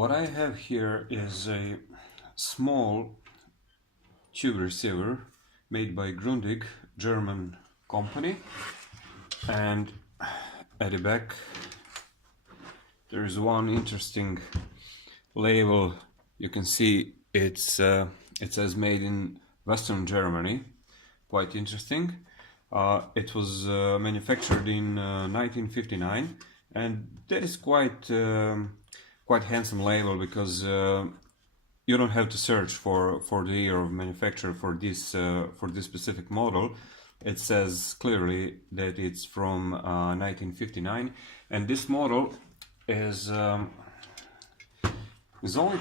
What I have here is a small tube receiver made by Grundig, German company, and at the back there is one interesting label. You can see it says made in Western Germany. Quite interesting. It was manufactured in 1959, and that is quite handsome label, because you don't have to search for the year of manufacture for this specific model. It says clearly that it's from 1959, and this model is only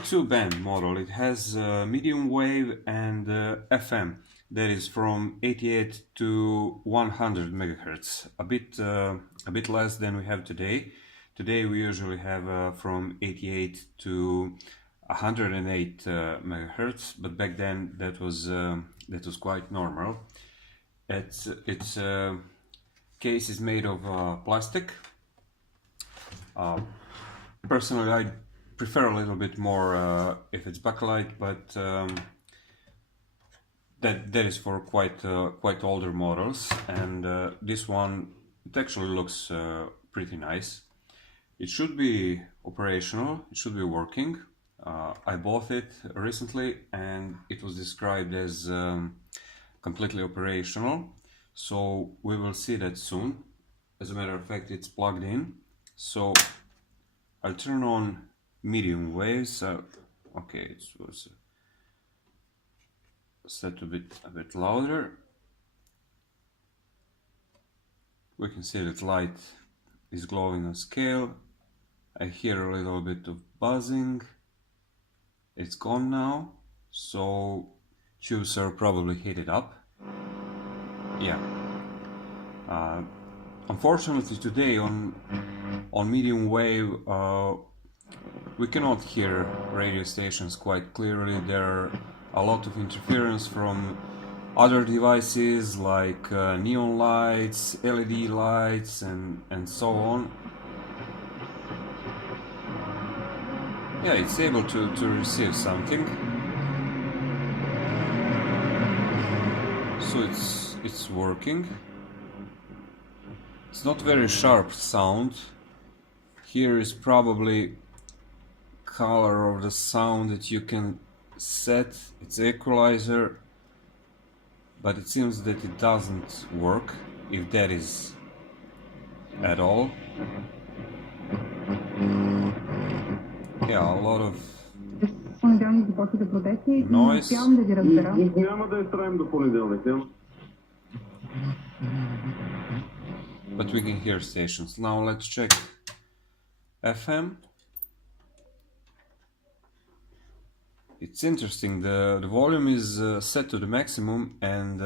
two-band model. It has medium wave and FM. That is from 88 to 100 megahertz. A bit less than we have today. Today we usually have from 88 to 108 megahertz, but back then that was quite normal. Its case is made of plastic. Personally, I prefer a little bit more if it's bakelite, but that is for quite older models, and this one, it actually looks pretty nice. It should be operational, it should be working. I bought it recently and it was described as completely operational, so we will see that soon. As a matter of fact, it's plugged in, so I'll turn on medium waves. Okay, it was set a bit louder. We can see that light is glowing on scale. I hear a little bit of buzzing. It's gone now, so tubes are probably heated up. Yeah. Unfortunately today on medium wave we cannot hear radio stations quite clearly. There are a lot of interference from other devices like neon lights, LED lights, and so on. Yeah, it's able to receive something, so it's working. It's not very sharp sound. Here is probably color of the sound that you can set. It's equalizer, but it seems that it doesn't work, if that is at all. Yeah, a lot of noise. But we can hear stations. Now let's check FM. It's interesting, the volume is set to the maximum, and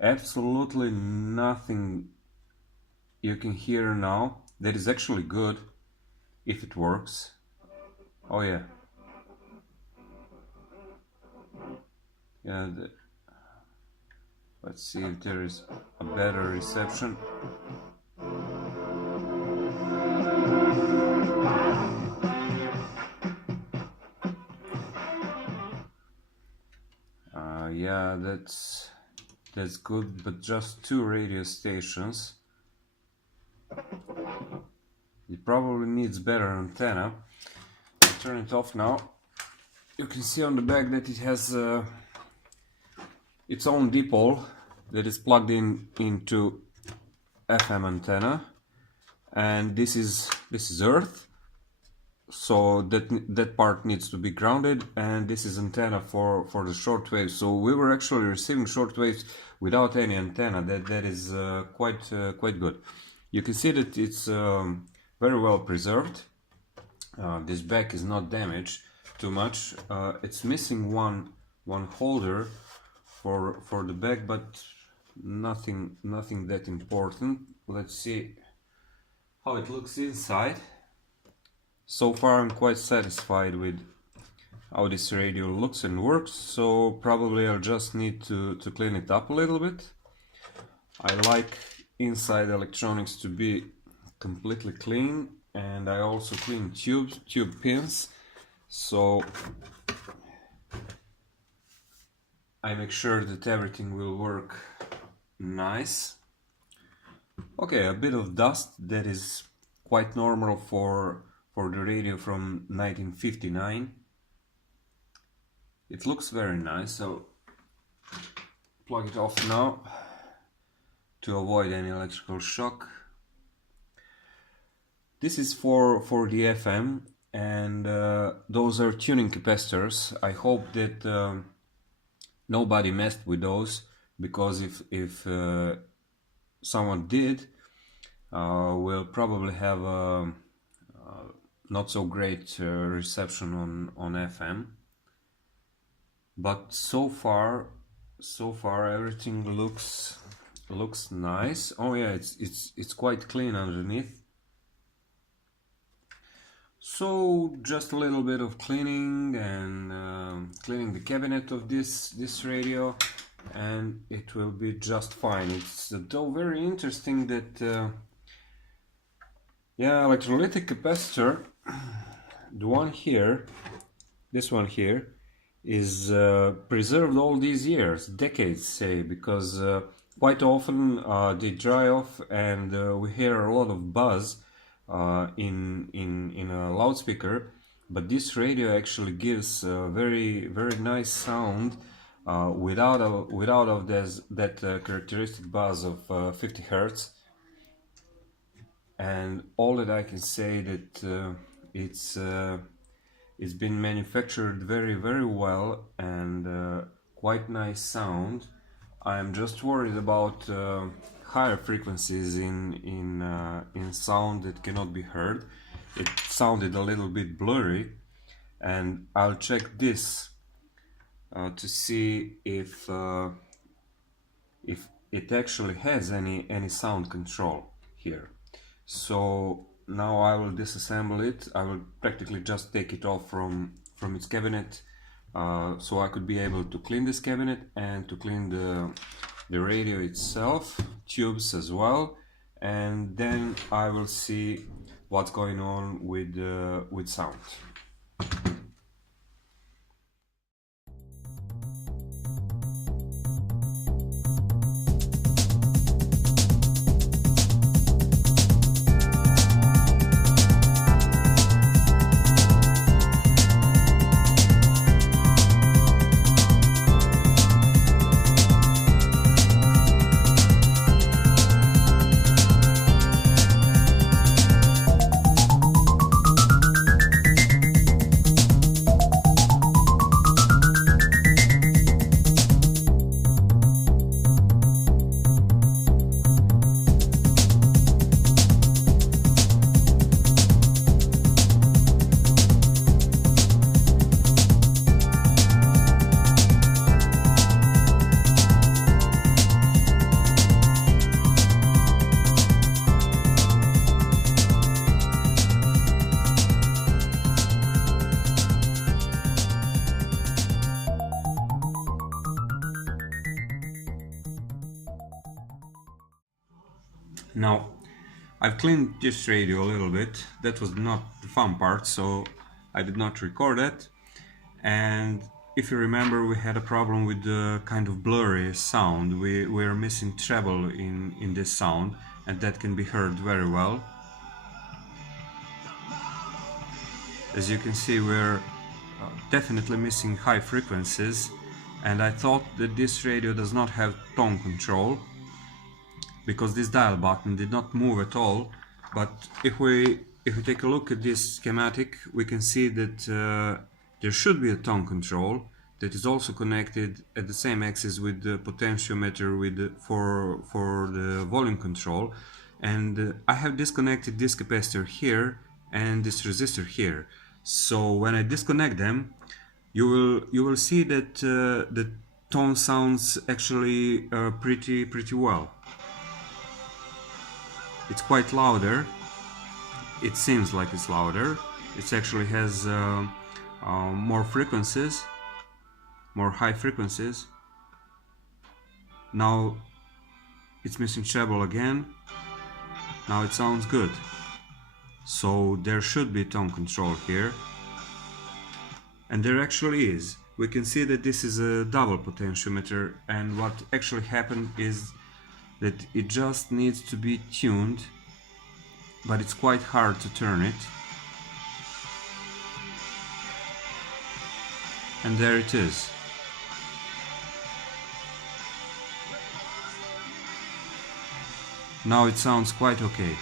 absolutely nothing you can hear now. That is actually good, if it works. Oh yeah. Yeah, let's see if there is a better reception. Yeah, that's good, but just two radio stations. It probably needs better antenna. I'll turn it off now. You can see on the back that it has its own dipole that is plugged into FM antenna, and this is earth, so that part needs to be grounded, and this is antenna for the shortwave. So we were actually receiving shortwaves without any antenna. That is quite good. You can see that it's very well preserved. This back is not damaged too much. It's missing one holder for the back, but nothing that important. Let's see how it looks inside. So far I'm quite satisfied with how this radio looks and works, so probably I'll just need to clean it up a little bit. I like inside electronics to be completely clean, and I also clean tube pins, so I make sure that everything will work nice. Okay, a bit of dust, that is quite normal for the radio from 1959. It looks very nice, so plug it off now to avoid any electrical shock. This is for the FM, and those are tuning capacitors. I hope that nobody messed with those, because if someone did, we'll probably have a not so great reception on FM. But so far everything looks nice. Oh yeah, it's quite clean underneath. So just a little bit of cleaning and cleaning the cabinet of this radio, and it will be just fine. It's though very interesting that yeah, electrolytic capacitor, the one here, this one here, is preserved all these years, decades say, because quite often they dry off, and we hear a lot of buzz in a loudspeaker, but this radio actually gives a very nice sound without of that characteristic buzz of 50 Hertz. And all that I can say that it's been manufactured very well, and quite nice sound. I'm just worried about higher frequencies in sound that cannot be heard. It sounded a little bit blurry, and I'll check this to see if it actually has any sound control here. So now I will disassemble it. I will practically just take it off from its cabinet, so I could be able to clean this cabinet and to clean the radio itself, tubes as well, and then I will see what's going on with sound. Now, I've cleaned this radio a little bit. That was not the fun part, so I did not record it. And if you remember, we had a problem with the kind of blurry sound. We're missing treble in this sound, and that can be heard very well. As you can see, we're definitely missing high frequencies, and I thought that this radio does not have tone control, because this dial button did not move at all. But if we take a look at this schematic, we can see that there should be a tone control that is also connected at the same axis with the potentiometer for the volume control. And I have disconnected this capacitor here and this resistor here. So when I disconnect them, you will see that the tone sounds actually pretty well. It's quite louder. It seems like it's louder. It actually has more frequencies, more high frequencies. Now it's missing treble again. Now it sounds good. so there should be tone control here, and there actually is. We can see that this is a double potentiometer, and what actually happened is that it just needs to be tuned, but it's quite hard to turn it. And there it is. Now it sounds quite okay.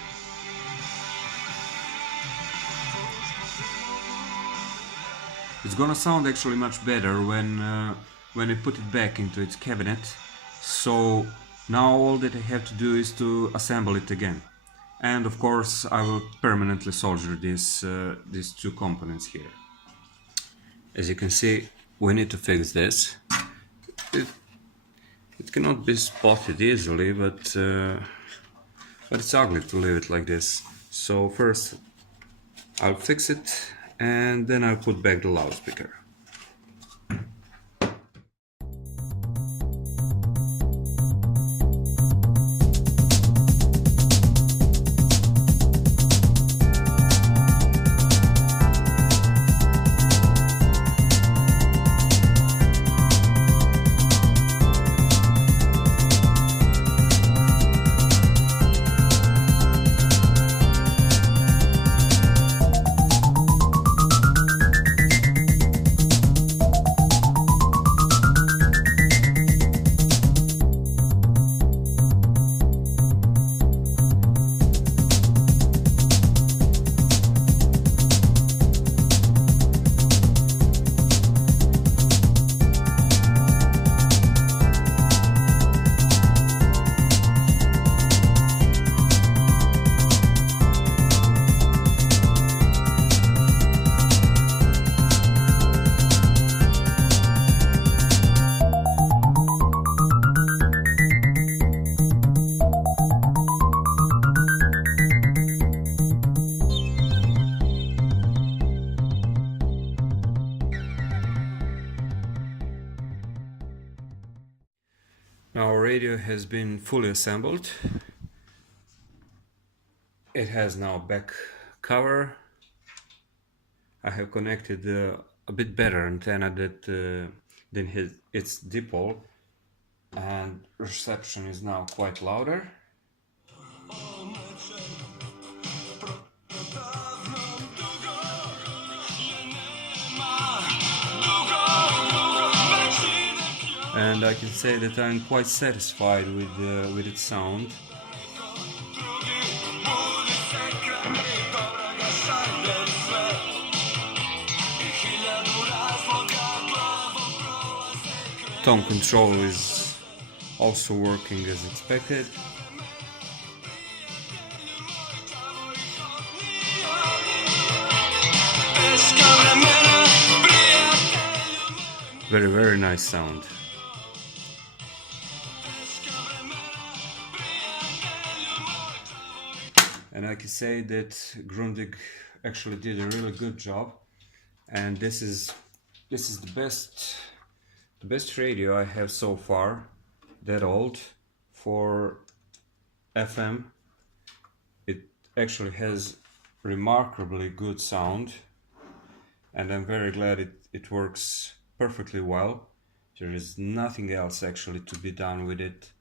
It's gonna sound actually much better when I put it back into its cabinet. So now all that I have to do is to assemble it again. And of course I will permanently solder these two components here. As you can see, we need to fix this. It cannot be spotted easily, but it's ugly to leave it like this. So first I'll fix it, and then I'll put back the loudspeaker. Our radio has been fully assembled. It has now back cover. I have connected a bit better antenna than its dipole, and reception is now quite louder. And I can say that I'm quite satisfied with its sound. Tone control is also working as expected. Very nice sound. And I can say that Grundig actually did a really good job, and this is the best radio I have so far, that old, for FM. It actually has remarkably good sound, and I'm very glad it works perfectly well. There is nothing else actually to be done with it.